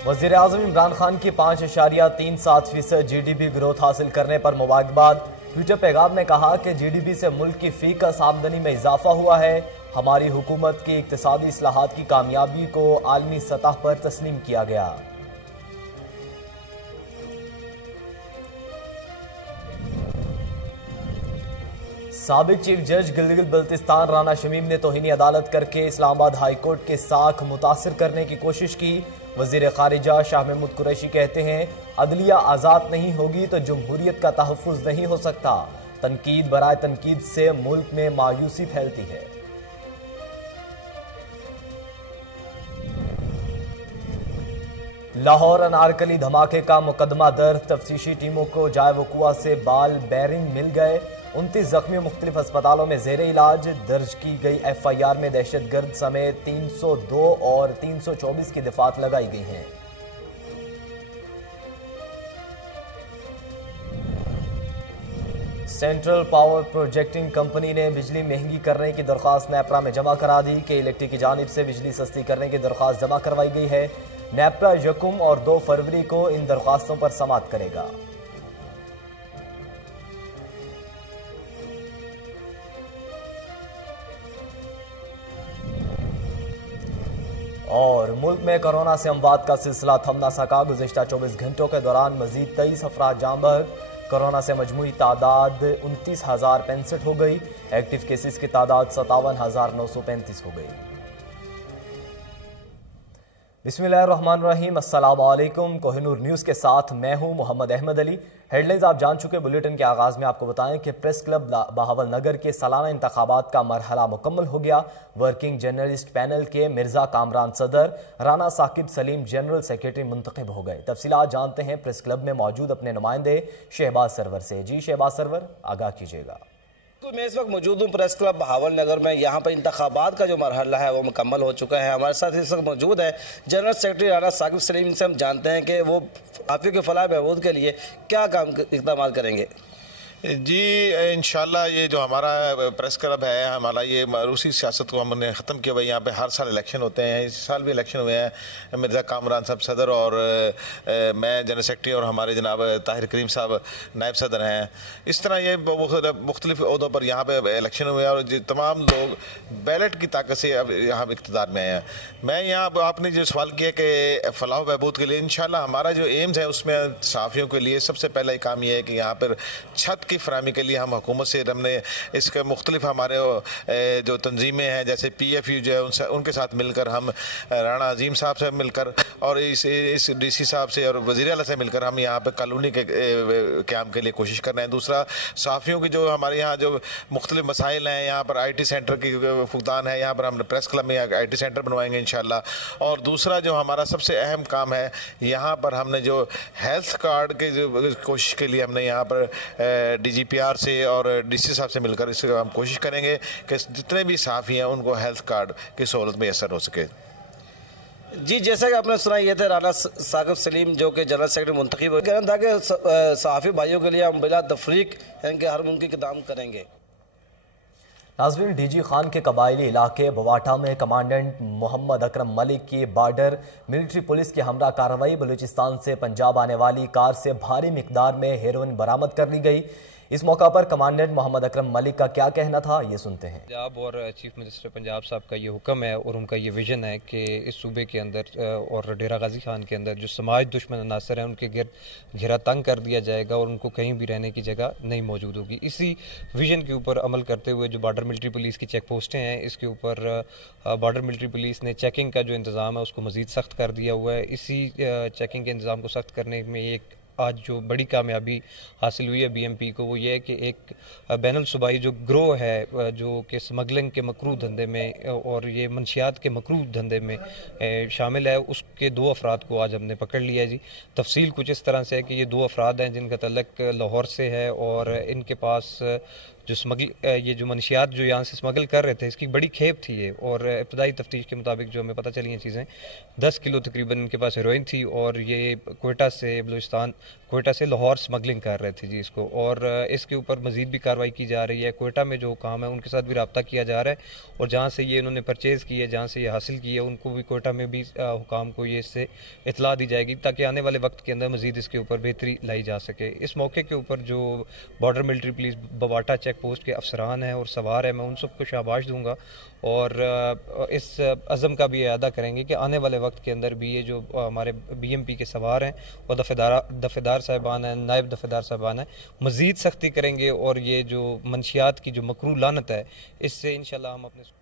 वज़ीर आज़म इमरान खान की 5.37% GDP growth हासिल करने पर मुबारकबाद। ट्विटर पैगाम में कहा कि GDP से मुल्क की फीकस आमदनी में इजाफा हुआ है। हमारी हुकूमत की इक्तिसादी इस्लाहात की कामयाबी को आलमी सतह पर तस्लीम किया गया। साबिक चीफ जज गिलगित बल्तिस्तान राना शमीम ने तौहीनी अदालत करके इस्लामाबाद हाई कोर्ट के साख मुतासिर करने की कोशिश की। वजीर खारिजा शाह महमूद कुरैशी कहते हैं, अदलिया आज़ाद नहीं होगी तो जमहूरियत का तहफ़्फ़ुज़ नहीं हो सकता। तनकीद बराए तनकीद से मुल्क में मायूसी फैलती है। लाहौर अनारकली धमाके का मुकदमा दर्ज। तफ्तीशी टीमों को जाए वकुआ से बाल बेरिंग मिल गए। 29 जख्मी मुख्तलिफ अस्पतालों में जेर इलाज। दर्ज की गई FIR में दहशतगर्द समेत 302 और 324 की दफात लगाई गई हैं। सेंट्रल पावर प्रोजेक्टिंग कंपनी ने बिजली महंगी करने की दरख्वास्त नेपरा में जमा करा दी। कि इलेक्ट्रिक की जानिब से बिजली सस्ती करने की दरख्वास्त जमा करवाई गई है। नेपरा 1 और 2 फरवरी को इन दरख्वास्तों पर समाअत करेगा। और मुल्क में कोरोना से अमवात का सिलसिला थम न सका। गुज़िश्ता 24 घंटों के दौरान मजीद 23 अफराद जान बहक। कोरोना से मजमूई तादाद 29,065 हो गई। एक्टिव केसेस की तादाद 57,935 हो गई। बिस्मिल्लाहिर्रहमानिर्रहीम, अस्सलाम वालेकुम। कोहिनूर न्यूज़ के साथ मैं हूं मोहम्मद अहमद अली। हेडलाइंस आप जान चुके। बुलेटिन के आगाज में आपको बताएं कि प्रेस क्लब बहावल नगर के सालाना इंतखाबात का मरहला मुकम्मल हो गया। वर्किंग जर्नलिस्ट पैनल के मिर्जा कामरान सदर, राना साकिब सलीम जनरल सेक्रेटरी मुंतखब हो गए। तफसीलात जानते हैं प्रेस क्लब में मौजूद अपने नुमाइंदे शहबाज सरवर से। जी शहबाज सरवर, आगाह कीजिएगा। तो मैं इस वक्त मौजूद हूँ प्रेस क्लब बहावल नगर में। यहाँ पर इंतखाबात का जो मरहला है वो मुकम्मल हो चुका है। हमारे साथ इस वक्त मौजूद है जनरल सेक्रेटरी राना साकिब सलीम से। हम जानते हैं कि वो सहाफ़ियों के फलाह बहबूद के लिए क्या इक़दाम करेंगे। जी इंशाल्लाह ये जो हमारा प्रेस क्लब है, हमारा ये रूसी सियासत को हमने ख़त्म किया हुआ। यहाँ पे हर साल इलेक्शन होते हैं, इस साल भी इलेक्शन हुए हैं। मिर्ज़ा कामरान साहब सदर और मैं जनरल सेक्रेटरी और हमारे जनाब ताहिर करीम साहब नायब सदर हैं। इस तरह ये मुख्तलिफ ओहदों पर यहाँ पे इलेक्शन हुए हैं और तमाम लोग बैलेट की ताकत से अब यहाँ इक़्तिदार में आए हैं। मैं यहाँ आपने जो सवाल किया कि फलाह बहबूद के लिए इंशाल्लाह हमारा जो एम्स है उसमें सहाफ़ियों के लिए सबसे पहला काम यह है कि यहाँ पर छत की फराहमी के लिए हम हुकूमत से हमने इसके मुख्तलिफ हमारे जो तंजीमें हैं जैसे PFU जो है उनके साथ मिलकर हम राना अजीम साहब से मिलकर और इस DC साहब से और वज़ीर आला से मिलकर हम यहाँ पे कॉलोनी के क़याम के लिए कोशिश कर रहे हैं। दूसरा सहाफ़ियों की जो हमारे यहाँ जो मुख्तलिफ मसाइल हैं, यहाँ पर IT सेंटर की फुकदान है, यहाँ पर हम प्रेस क्लब में IT सेंटर बनवाएंगे इंशाल्लाह। और दूसरा जो हमारा सबसे अहम काम है, यहाँ पर हमने जो हेल्थ कार्ड के जो कोशिश के लिए हमने यहाँ पर DGPR से और DC साहब से मिलकर इससे हम कोशिश करेंगे कि जितने भी सहाफ़ी हैं उनको हेल्थ कार्ड की सहूलत मैसर हो सके। जी जैसा कि आपने सुना, ये थे राना साकिब सलीम जो कि जनरल सेक्रेटरी मुंतखब हो। कहना था कि सहाफ़ी भाइयों के लिए हम बिला तफरीक इनके हर मुमकिन इक़दाम करेंगे। नाज़रीन, DG खान के कबायली इलाके बवाटा में कमांडेंट मोहम्मद अकरम मलिक की बॉर्डर मिलिट्री पुलिस की हमरा कार्रवाई। बलूचिस्तान से पंजाब आने वाली कार से भारी मिकदार में हेरोइन बरामद कर ली गई। इस मौका पर कमांडेंट मोहम्मद अकरम मलिक का क्या कहना था, ये सुनते हैं। पंजाब और चीफ मिनिस्टर पंजाब साहब का ये हुक्म है और उनका ये विजन है कि इस सूबे के अंदर और डेरा गाजी खान के अंदर जो समाज दुश्मन अनासर हैं उनके घेरा तंग कर दिया जाएगा और उनको कहीं भी रहने की जगह नहीं मौजूद होगी। इसी विजन के ऊपर अमल करते हुए जो बॉर्डर मिलिट्री पुलिस की चेक पोस्टें हैं, इसके ऊपर बॉर्डर मिलिट्री पुलिस ने चेकिंग का जो इंतज़ाम है उसको मज़ीद सख्त कर दिया हुआ है। इसी चेकिंग के इंतज़ाम को सख्त करने में एक आज जो बड़ी कामयाबी हासिल हुई है BMP को, वो ये है कि एक बैनुल सूबाई जो ग्रोह है जो कि स्मगलिंग के मकरू धंधे में और ये मंशियात के मकरू धंधे में शामिल है, उसके 2 अफराद को आज हमने पकड़ लिया है। जी तफसील कुछ इस तरह से है कि ये 2 अफराद हैं जिनका तल्लुक लाहौर से है और इनके पास ये जो मनशियात जो यहाँ से स्मगल कर रहे थे, इसकी बड़ी खेप थी ये। और इब्तदाई तफ्तीश के मुताबिक जो हमें पता चली हैं चीज़ें, 10 किलो तकरीबन इनके पास हेरोइन थी और ये कोयटा से लाहौर स्मगलिंग कर रहे थे जी इसको। और इसके ऊपर मज़ीद भी कार्रवाई की जा रही है। कोयटा में जो हुकाम है उनके साथ भी रब्ता किया जा रहा है और जहाँ से ये इन्होंने परचेज़ की है, जहाँ से ये हासिल की है, उनको भी कोयटा में भी हुकाम को ये इससे इतला दी जाएगी ताकि आने वाले वक्त के अंदर मज़ीद इसके ऊपर बेहतरी लाई जा सके। इस मौके के ऊपर जो बॉर्डर मिलिट्री पुलिस बवाटा चेक पोस्ट के अफसरान हैं और सवार हैं, मैं उन सबको शाबाश दूंगा और इस अज़म का भी अदा करेंगे कि आने वाले वक्त के अंदर भी ये जो हमारे BMP के सवार हैं और दफेदार साहिबान हैं, नायब दफेदार साहिबान हैं, मज़ीद सख्ती करेंगे और ये जो मंशियात की जो मकरू लानत है इससे इंशाल्लाह हम अपने।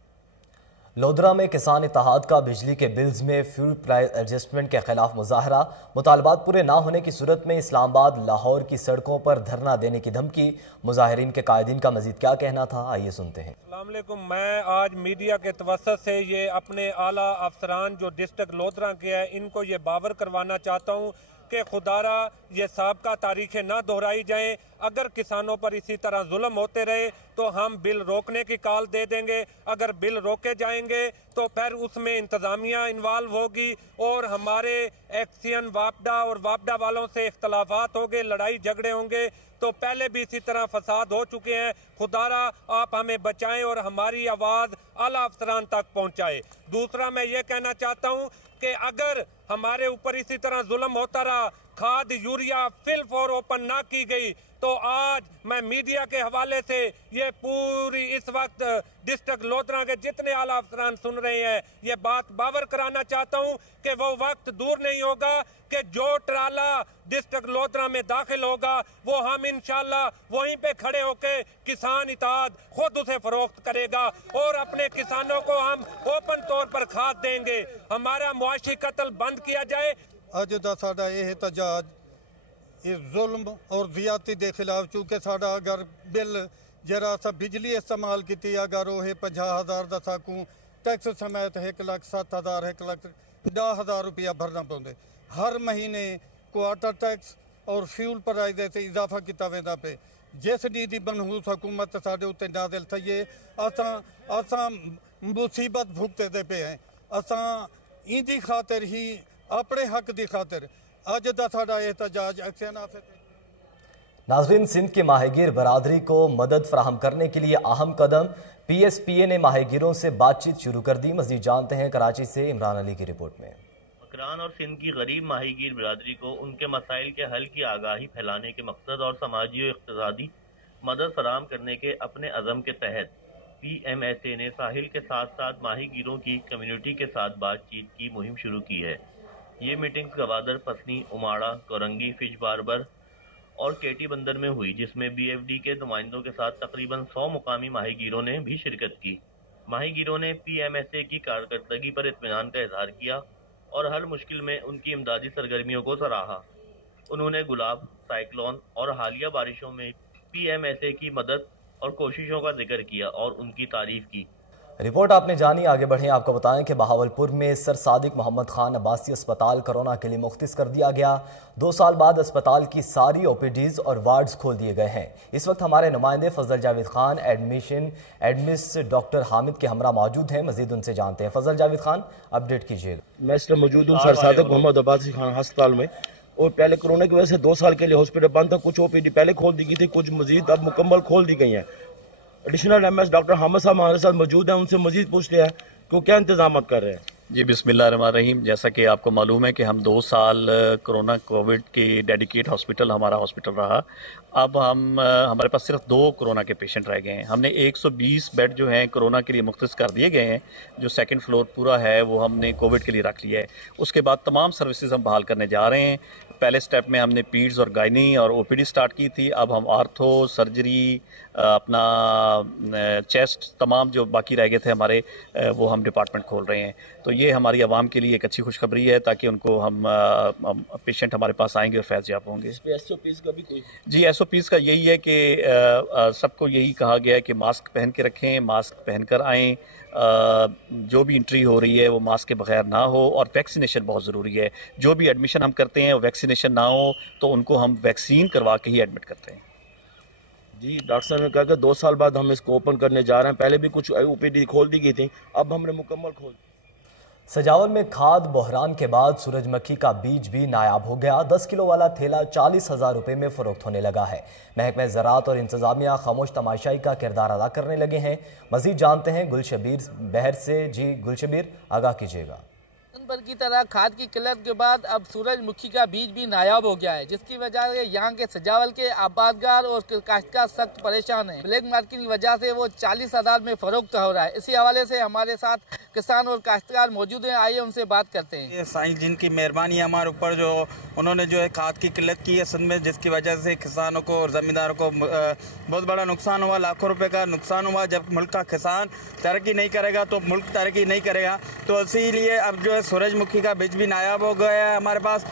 लोधरा में किसान इत्तेहाद का बिजली के बिल्स में फ्यूल प्राइस एडजस्टमेंट के खिलाफ मुजाहरा। मुतालबात पूरे ना होने की सूरत में इस्लामाबाद लाहौर की सड़कों पर धरना देने की धमकी। मुजाहिरीन के कायदीन का मजीद क्या कहना था, आइए सुनते हैं। अस्सलाम वालेकुम। मैं आज मीडिया के तवस्सुत से ये अपने आला अफसरान जो डिस्ट्रिक्ट लोधरा के हैं इनको ये बावर करवाना चाहता हूँ कि खुदारा ये साबका तारीखें ना दोहराई जाएं। अगर किसानों पर इसी तरह जुल्म होते रहे तो हम बिल रोकने की कॉल दे देंगे। अगर बिल रोके जाएंगे तो फिर उसमें इंतज़ामिया इन्वॉल्व होगी और हमारे एक्सियन वापडा और वापडा वालों से इख्तलाफात होंगे, लड़ाई झगड़े होंगे। तो पहले भी इसी तरह फसाद हो चुके हैं। खुदारा आप हमें बचाएं और हमारी आवाज़ आला अफसरान तक पहुंचाए। दूसरा मैं ये कहना चाहता हूं कि अगर हमारे ऊपर इसी तरह जुल्म होता रहा, खाद यूरिया फिल फॉर ओपन ना की गई, तो आज मैं मीडिया के हवाले से ये पूरी इस वक्त डिस्ट्रिक्ट लोधरा के जितने आला अफसरान सुन रहे हैं ये बात बावर कराना चाहता हूँ कि वो वक्त दूर नहीं होगा कि जो ट्राला डिस्ट्रिक्ट लोधरा में दाखिल होगा वो हम इंशाल्लाह वहीं पे खड़े होके किसान इत्तेहाद खुद उसे फरोख्त करेगा और अपने किसानों को हम ओपन तौर पर खाद देंगे। हमारा मुआशी कत्ल बंद किया जाए। अज दा साडा यह एहतजाज इस जुल्म और ज़ियादती के खिलाफ, चूँकि साडा अगर बिल जरा अस बिजली इस्तेमाल की अगर वह 50,000 का साकू टैक्स समेत 1,07,000 1,10,000 रुपया भरना पाते। हर महीने क्वार्टर टैक्स और फ्यूल प्राइस से इजाफा किया वेंदा पे। जिस डी दी मनहूस हुकूमत साडे उत्ते नाज़िल थी है, असां मुसीबत भुगतते पे हैं। असां इंदी खातिर ही अपने हक की खातिर अज दा साडा एहतजाज एक्शन ऑफिस। नाज़रीन, सिंध की माहीगीर बरादरी को मदद फराहम करने के लिए अहम कदम। PSPA ने माहीगीरों से बातचीत शुरू कर दी। मज़ीद जानते हैं कराची से इमरान अली की रिपोर्ट में। मकरान और सिंध की गरीब माहीगीर बरादरी को उनके मसाइल के हल की आगाही फैलाने के मकसद और समाजी और इक़्तिसादी मदद फराहम करने के अपने अज़म के तहत PMSA ने साहिल के साथ साथ माहीगीरों की कम्युनिटी के साथ बातचीत की मुहिम शुरू की है। ये मीटिंग्स गवादर, पसनी, उमाड़ा, कोरंगी, फिश बार्बर और केटी बंदर में हुई, जिसमें BFD के नुमाइंदों के साथ तकरीबन 100 मुकामी माहीगीरों ने भी शिरकत की। माहीगीरों ने PMSA की कारकर्दगी पर इत्मीनान का इजहार किया और हर मुश्किल में उनकी इमदादी सरगर्मियों को सराहा। उन्होंने गुलाब, साइक्लोन और हालिया बारिशों में PMSA की मदद और कोशिशों का जिक्र किया और उनकी तारीफ की। रिपोर्ट आपने जानी, आगे बढ़ें। आपको बताएं कि बहावलपुर में सर सादिक मोहम्मद खान अब्बासी अस्पताल कोरोना के लिए मुख्तिस कर दिया गया। 2 साल बाद अस्पताल की सारी OPDs और वार्ड्स खोल दिए गए हैं। इस वक्त हमारे नुमाइंदे फजल जावेद खान एडमिस डॉक्टर हामिद के हमरा मौजूद हैं। मजीद उनसे जानते हैं। फजल जावेद खान, अपडेट कीजिएगा। मैं इस टाइम मौजूद हूँ सर सादिक मोहम्मद अब्बासी खान अस्पताल में। और पहले कोरोना की वजह से 2 साल के लिए हॉस्पिटल बंद था। कुछ OPD पहले खोल दी गई थी, कुछ मजीद अब मुकम्मल खोल दी गई हैं। एडिशनल MS डॉक्टर हामिद साहब हमारे साथ मौजूद हैं, उनसे मजीद पूछते हैं कि क्या इंतजाम कर रहे हैं। जी बिस्मिल्लाहिर्रहमानिर्रहीम। जैसा कि आपको मालूम है कि हम 2 साल कोविड की डेडिकेट हॉस्पिटल हमारा हॉस्पिटल रहा। अब हमारे पास सिर्फ 2 कोरोना के पेशेंट रह गए हैं। हमने 120 बेड जो हैं कोरोना के लिए मुख्तस कर दिए गए हैं। जो 2nd फ्लोर पूरा है वो हमने कोविड के लिए रख लिया है। उसके बाद तमाम सर्विसेज हम बहाल करने जा रहे हैं। पहले स्टेप में हमने पीड्स और गायनी और OPD स्टार्ट की थी। अब हम आर्थो, सर्जरी, अपना चेस्ट, तमाम जो बाकी रह गए थे हमारे, वो हम डिपार्टमेंट खोल रहे हैं। तो ये हमारी आवाम के लिए एक अच्छी खुशखबरी है ताकि उनको हम पेशेंट हमारे पास आएंगे और फैज़ याब होंगे। SOPs का भी कोई? जी SOPs का यही है कि सबको यही कहा गया है कि मास्क पहन के रखें, मास्क पहन कर आएँ। जो भी एंट्री हो रही है वो मास्क के बगैर ना हो और वैक्सीनेशन बहुत ज़रूरी है। जो भी एडमिशन हम करते हैं वैक्सीनेशन ना हो तो उनको हम वैक्सीन करवा के ही एडमिट करते हैं। जी, डॉक्टर साहब ने कहा कि 2 साल बाद हम इसको ओपन करने जा रहे हैं। पहले भी कुछ OPD खोल दी गई थी, अब हमने मुकम्मल खोल दी। सजावल में खाद बहरान के बाद सूरजमुखी का बीज भी नायाब हो गया। 10 किलो वाला थैला 40,000 रुपए में फरोख्त होने लगा है। महकमा ज़राअत और इंतजामिया खामोश तमाशाई का किरदार अदा करने लगे हैं। मजीद जानते हैं गुलशबीर बहर से। जी गुलशबीर, आगाह कीजिएगा। भर की तरह खाद की किल्लत के बाद अब सूरजमुखी का बीज भी नायाब हो गया है, जिसकी वजह से यहाँ के सजावल के आबादगार और काश्तकार सख्त परेशान हैं। ब्लैक मार्केट की वजह से वो 40,000 में फरोख्त हो रहा है। इसी हवाले से हमारे साथ किसान और काश्तकार मौजूद हैं, आइए उनसे बात करते हैं। ये साईं जिनकी मेहरबानी है हमारे ऊपर, जो उन्होंने जो है खाद की किल्लत की है सद में, जिसकी वजह से किसानों को और ज़मींदारों को बहुत बड़ा नुकसान हुआ, लाखों रुपए का नुकसान हुआ। जब मुल्क का किसान तरक्की नहीं करेगा तो मुल्क तरक्की नहीं करेगा। तो इसीलिए अब जो है सूरजमुखी का बीज भी नायाब हो गया है हमारे पास।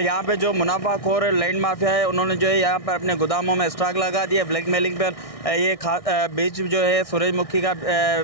यहाँ पे जो मुनाफाखोर लैंड माफिया है, उन्होंने जो है यहाँ पर अपने गोदामों में स्टॉक लगा दिया, ब्लैक मेलिंग पर ये बीज जो है सूरजमुखी का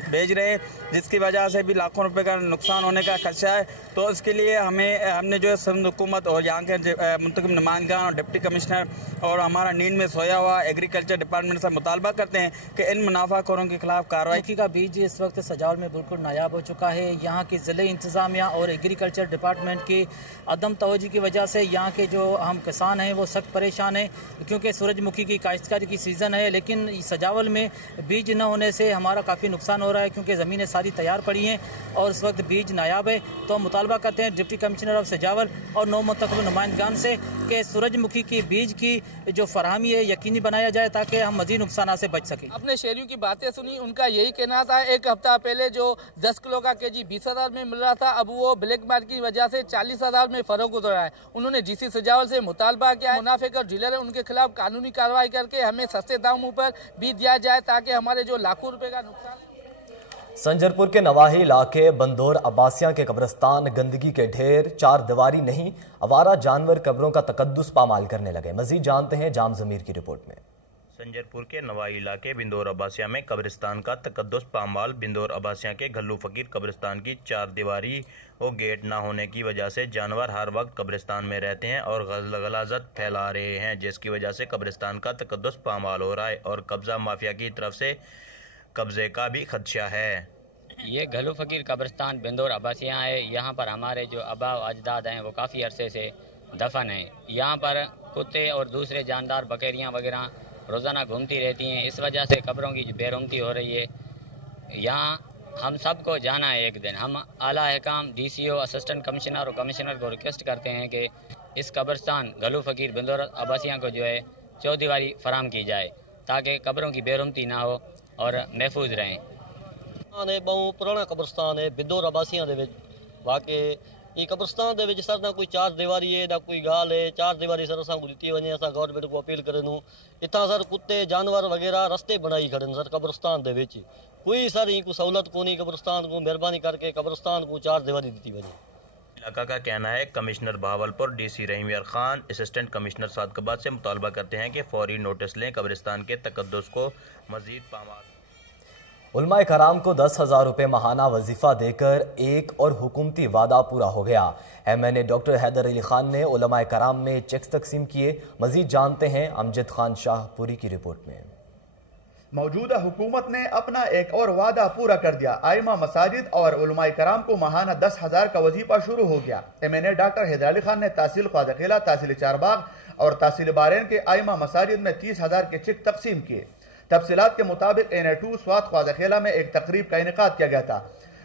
भेज रहे हैं, जिसकी वजह से भी लाखों रुपए का नुकसान होने का खदशा है। तो इसके लिए हमने जो है सिंध हुकूमत और यहाँ के मुंतखब नुमाइंदगान और डिप्टी कमिश्नर और हमारा नींद में सोया हुआ एग्रीकल्चर डिपार्टमेंट से मुतालबा करते हैं कि इन मुनाफाखोरों के खिलाफ कार्रवाई का बीज इस वक्त सजावल में बिल्कुल नायाब हो चुका है। यहाँ की ज़िले इंतज़ामिया और एग्रीकल्चर डिपार्टमेंट की अदम तवज्जो की वजह से यहाँ के जो हम किसान हैं वो सख्त परेशान हैं, क्योंकि सूरजमुखी की काश्तकारी की सीज़न है, लेकिन सजावल में बीज न होने से हमारा काफ़ी नुकसान हो रहा है, क्योंकि ज़मीनें सारी तैयार पड़ी हैं और इस वक्त बीज नायाब है। तो हम मुतालबा करते हैं डिप्टी कमिश्नर ऑफ सजावल और नौ मुंतखब नुमाइंदगान से कि सूरजमुखी की बीज की जो फरहमी है यकीनी बनाया जाए, ताकि हम मज़ीद नुकसान से बच सकें। अपने शहरियों की बातें सुनी, उनका यही कहना था एक हफ्ता पहले जो 10 किलो का केजी 20,000 में मिल रहा था, अब वो ब्लैक मार्केट की वजह से 40,000 में फरोख्त हो रहा है। उन्होंने डीसी सजावल से मुतालबा किया है मुनाफिक और डीलर है उनके खिलाफ कानूनी कार्रवाई करके हमें सस्ते दामों पर बीज दिया जाए, ताकि हमारे जो लाखों रुपए का नुकसान। संजरपुर के नवाही इलाके बंदौर अब्बासिया के कब्रिस्तान गंदगी के ढेर, चार दीवारी नहीं, आवारा जानवर कब्रों का तकद्दुस पामाल करने लगे। मजीद जानते हैं जाम जमीर की रिपोर्ट में। संजरपुर के नवाई इलाके बिंदौर अब्बासिया में कब्रिस्तान का तकद्दुस पामाल। बिंदौर अब्बासिया के घल्लू फकीर कब्रिस्तान की चार दीवारी और गेट ना होने की वजह से जानवर हर वक्त कब्रिस्तान में रहते हैं और गलाजत फैला रहे हैं, जिसकी वजह से कब्रिस्तान का तकद्दुस पामाल हो रहा है और कब्जा माफिया की तरफ से कब्जे का भी खदशा है। ये घल्लू फकीर कब्रिस्तान बिंदौर अब्बासिया है। यहाँ पर हमारे जो आबा अजदाद हैं वो काफ़ी अरसे से दफन हैं। यहाँ पर कुत्ते और दूसरे जानदार बकरियाँ वगैरह रोज़ाना घूमती रहती हैं, इस वजह से कब्रों की बेरुमती हो रही है। यहाँ हम सबको जाना है एक दिन। हम आला अहकाम DCO, असिस्टेंट कमिश्नर और कमिश्नर को रिक्वेस्ट करते हैं कि इस कब्रिस्तान घल्लू फकीर बिंदौर अब्बासिया को जो है चौदीवारी फराम की जाए, ताकि कब्रों की बेरुमती ना हो और महफूज रहें। बहुत पुराना कब्रिस्तान है बिंदौर अब्बासिया वाकई ये कब्रिस्तान सर ना कोई चार दीवारी है ना कोई गाल है। चार दीवारी सर असां दी वे, अस गवर्नमेंट को अपील करूँ इतना सर कुत्ते जानवर वगैरह रस्ते बनाई खड़े सर कब्रिस्तान कोई सर ये कोई सहूलत को नहीं। कब्रिस्तान को मेहरबानी करके कब्रिस्तान को चार दीवारी दी वे। इलाका का कहना है कमिश्नर बहावलपुर DC रहीम यार खान असिस्टेंट कमिश्नर सादकाबाद से मुतालबा करते हैं कि फौरी नोटिस लें, कब्रिस्तान के तकद्दुस को मजीद पामाल। उलमाए कराम को 10,000 रुपये माहाना वजीफा देकर एक और हुकूमती वादा पूरा हो गया। MNA डॉक्टर हैदर अली खान ने उलमाए कराम में चेक्स तकसीम किए। मजीद जानते हैं अमजद खान शाहपुरी की रिपोर्ट में। मौजूदा हुकूमत ने अपना एक और वादा पूरा कर दिया। आइमा मसाजिद और उलमाए कराम को माहाना 10,000 का वजीफा शुरू हो गया। MNA डॉक्टर हैदर अली खान ने तहसील ख्वाजा, तहसील चारबाग और तहसील बारेन के आइमा मसाजिद में 30,000 के चेक तकसीम किए। तफसीलात के मुताबिक NA2 स्वात ख्वाजा में एक तकरीब का इनेकाद किया गया था,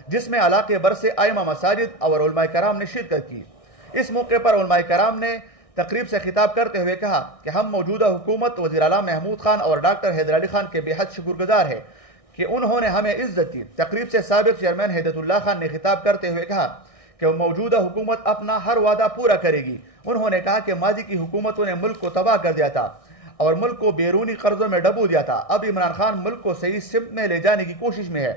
जिसमें इलाके भर से आइमा मसाजिद और उलमाए कराम ने शिरकत की। इस मौके पर उलमाए कराम ने तकरीब से खिताब करते हुए कहा कि हम मौजूदा हुकूमत वज़ीर आला महमूद खान और डॉक्टर हैदर अली खान के बेहद शुक्रगुजार है कि उन्होंने हमें इज्जत दी। तकरीब से साबिक चेयरमैन हिदायतुल्लाह खान ने खिताब करते हुए कहा कि मौजूदा हुकूमत अपना हर वादा पूरा करेगी। उन्होंने कहा कि माजी की हुकूमतों ने मुल्क को तबाह कर दिया था और मुल्क को बैरूनी कर्जों में डबो दिया था। अब इमरान खान मुल्क को सही सिमत में ले जाने की कोशिश में है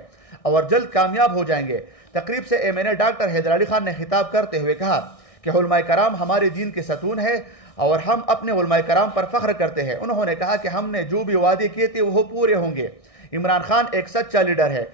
और जल्द कामयाब हो जाएंगे। तकरीब से MNA डॉक्टर हैदर अली खान ने खिताब करते हुए कहा कि उलमाए कराम हमारे दीन के सतून है और हम अपने उलमाए कराम पर फख्र करते हैं। उन्होंने कहा कि हमने जो भी वादे किए थे वो पूरे होंगे। इमरान खान एक सच्चा लीडर है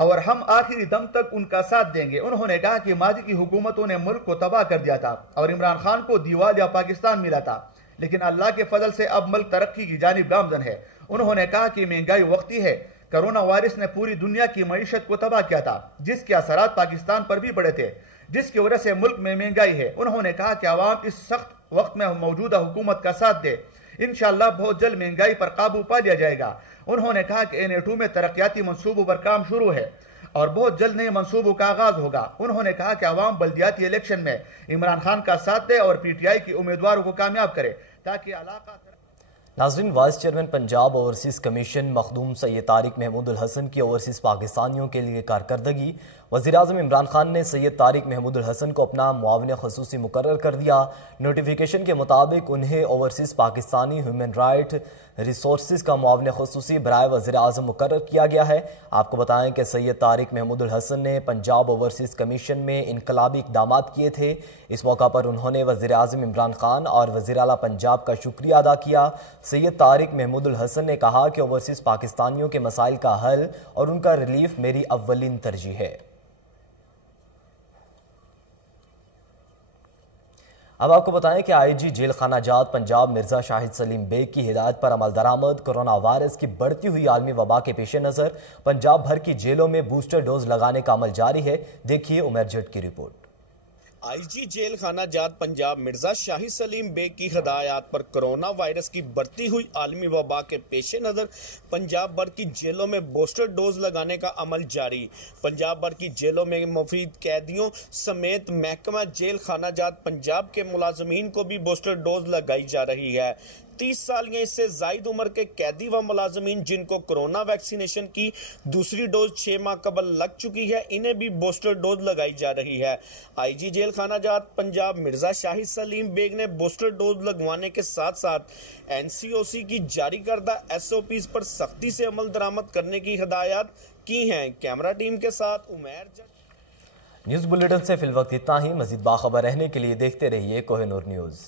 और हम आखिरी दम तक उनका साथ देंगे। उन्होंने कहा कि माजी की हुकूमतों ने मुल्क को तबाह कर दिया था और इमरान खान को दीवालिया पाकिस्तान मिला था, लेकिन अल्लाह के फजल से अब मुल्क तरक्की की जानिब गामजन है। उन्होंने कहा कि महंगाई वक्ती है। कोरोना वायरस ने पूरी दुनिया की मईशत को तबाह किया था, जिसके असरात पाकिस्तान पर भी पड़े थे, जिसकी वजह से मुल्क में महंगाई है। उन्होंने कहा कि आवाम इस सख्त वक्त में मौजूदा हुकूमत का साथ दे, इंशाअल्लाह बहुत जल्द महंगाई पर काबू पा लिया जाएगा। उन्होंने कहा कि NA2 में तरक्याती मंसूबों पर काम शुरू है और बहुत जल्द नए मंसूबों का आगाज होगा। उन्होंने कहा कि आवाम बल्दियाती इलेक्शन में इमरान खान का साथ दे और PTI के उम्मीदवारों को कामयाब करे ताकि इलाका। नाज़रीन, vice chairman Punjab overseas commission Makhdoom Syed Tariq Mahmood Hasan की ओवरसीज़ पाकिस्तानियों के लिए कारकर्दगी। वज़ीर-ए-आज़म इमरान खान ने सैयद तारिक महमूद हसन को अपना मुआविन ख़ुसूसी मुकर्रर कर दिया। नोटिफिकेशन के मुताबिक उन्हें overseas Pakistani human right resources का मुआविन ख़ुसूसी बराए वज़ीर-ए-आज़म मुकर्रर किया गया है। आपको बताएं कि सैयद तारिक महमूद हसन ने पंजाब ओवरसीज़ कमीशन में इनकलाबी इक़दाम किए थे। इस मौका पर उन्होंने वज़ीर-ए-आज़म इमरान खान और वज़ीर आला पंजाब का शुक्रिया अदा किया। सैयद तारिक महमूद हसन ने कहा कि ओवरसीज़ पाकिस्तानियों के मसाइल का हल और उनका रिलीफ मेरी अव्वलीन तरजीह है। अब आपको बताएं कि IG जेल खाना जात पंजाब मिर्जा शाहिद सलीम बेग की हिदायत पर अमल दरामद। कोरोना वायरस की बढ़ती हुई आलमी वबा के पेश नज़र पंजाब भर की जेलों में बूस्टर डोज लगाने का अमल जारी है। देखिए उमर जट की रिपोर्ट। IG जेल खाना जात पंजाब मिर्जा शाहिद सलीम बेग की हिदायत पर कोरोना वायरस की बढ़ती हुई आलमी वबा के पेश नज़र पंजाब भर की जेलों में बूस्टर डोज लगाने का अमल जारी। पंजाब भर की जेलों में मुफीद कैदियों समेत महकमा जेल खाना जात पंजाब के मुलाजमीन को भी बूस्टर डोज लगाई जा रही है। 30 साल या इससे जायद उम्र के कैदी व मुलाजमीन जिनको कोरोना वैक्सीनेशन की दूसरी डोज 6 माह कबल लग चुकी है, इन्हें भी बूस्टर डोज लगाई जा रही है। IG जेल खाना जात पंजाब मिर्जा शाहिद सलीम बेग ने बूस्टर डोज लगवाने के साथ साथ NCOC की जारी करदा SOPs पर सख्ती से अमल दरामद करने की हिदायत की हैं। कैमरा टीम के साथ उमर जट। न्यूज़ बुलेटिन से फिलवक्त इतना ही। मजीद बाखबर रहने के लिए देखते रहिए कोहिनूर न्यूज़।